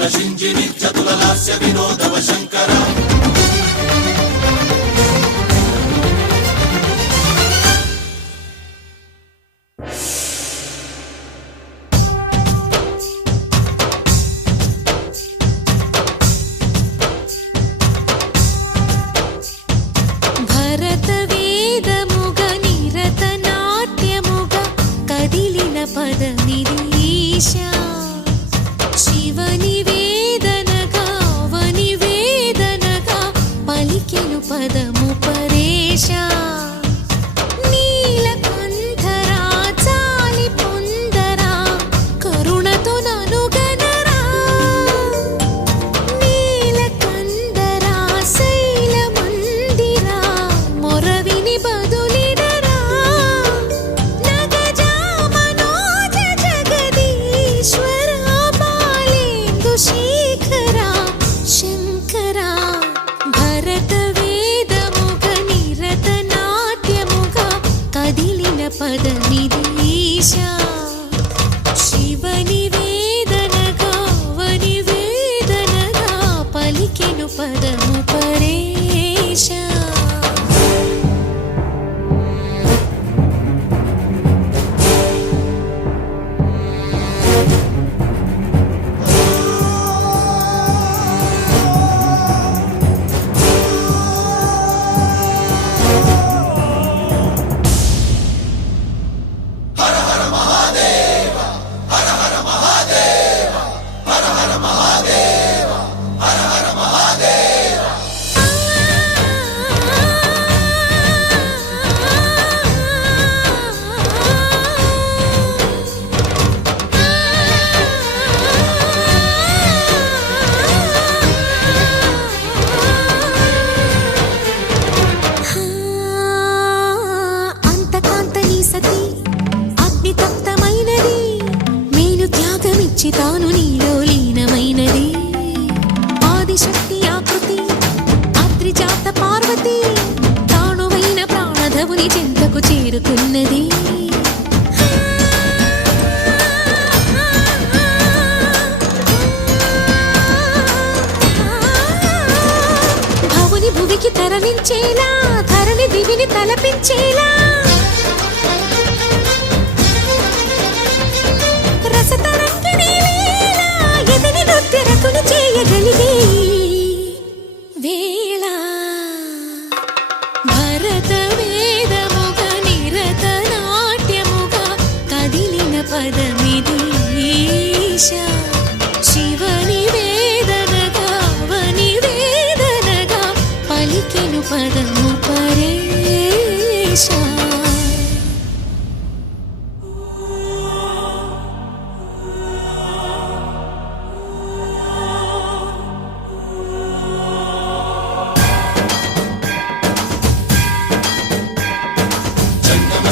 చతుల శింజిని చతుల లాస్య వినోదవ శంకర తాను నీలో లీనమైనది ఆదిశక్తి ఆకృతి అద్రిజాత పార్వతి తానువైన ప్రాణధవుని చెంతకు చేరుకున్నది భవుని భువికి తరలించేలా ధరణి దివిని తలపించేలా చేయగలిగే వేళ భరత వేదముగా నిరత నాట్యముగా కదిలిన పదమిది ఈశా శివని వేదనగా వని వేదనగా పలికెను పదము పరేశా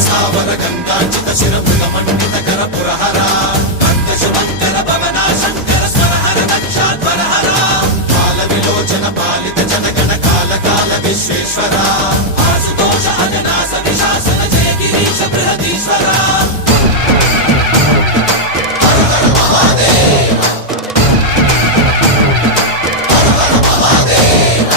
సావర గంగాచిత శిరమృగ మండిత కర పురహర అంతశుమంకర భవనా శంకర స్వరహర నక్షాధ్వరహర కాల విలోచన పాలిత జనగణ కాల కాల విశ్వేశ్వర ఆశుతోష అజనాస విశాసన జయ గిరీశ బృహదీశ్వర హర హర మహాదేవ హర హర మహాదేవ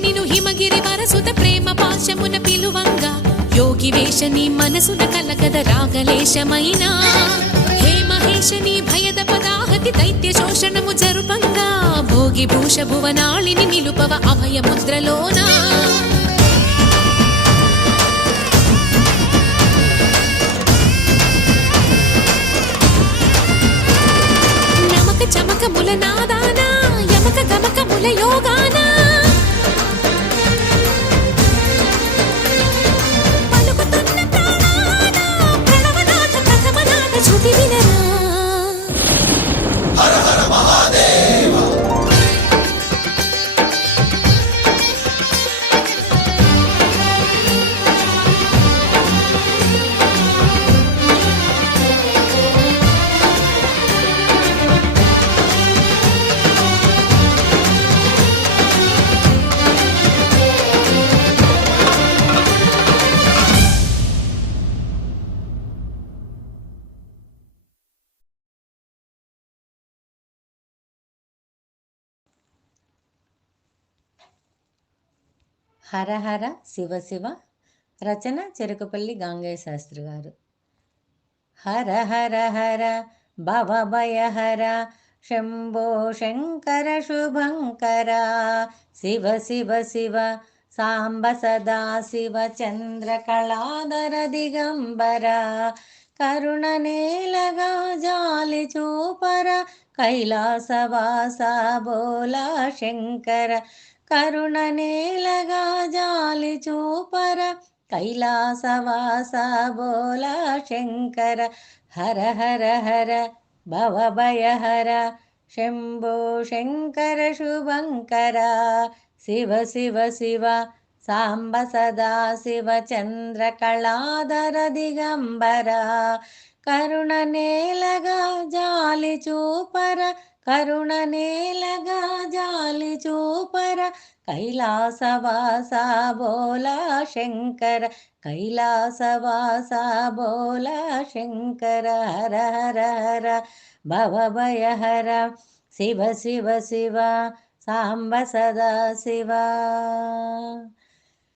నిను హిమగిరి వరసుత ప్రేమ పాశమున పిలువంగా యోగి వేషని మనసున కలగద రాగలేశమైన హే మహేశని భయద పదాహతి దైత్య శోషణము జరుపంగా భోగి భూష భువనాళిని నిలుపవ అభయ ముద్రలోనా నమక చమక ముల నాదానా యమక గమక ముల యోగానా హర హర మహాదేవ హర హర శివ శివ. రచన చెరుకుపల్లి గాంగయ్య శాస్త్రి గారు. హర హర హర భవభయహర శంభో శంకర శుభంకర శివ శివ శివ సాంబ సదా శివ చంద్రకళాధర దిగంబర కరుణ నేలగా జాలి చూపర కైలాసవాస బోలా శంకర కరుణ నేలగా జాలి చూపర కైలాసవాస బోలా శంకర హర హర హర భవభయహర శంభో శంకర శుభంకర శివ శివ శివ సాంబ సదా శివ చంద్రకళాధర దిగంబర కరుణ నేలగా జాలి చూపర కరుణ నేలగా జాలి చూపర కైలాసవాస బోలా శంకర కైలాసవాస బోలా శంకర హర హర హర భవభయహర శివ శివ శివ సాంబ సదా శివ.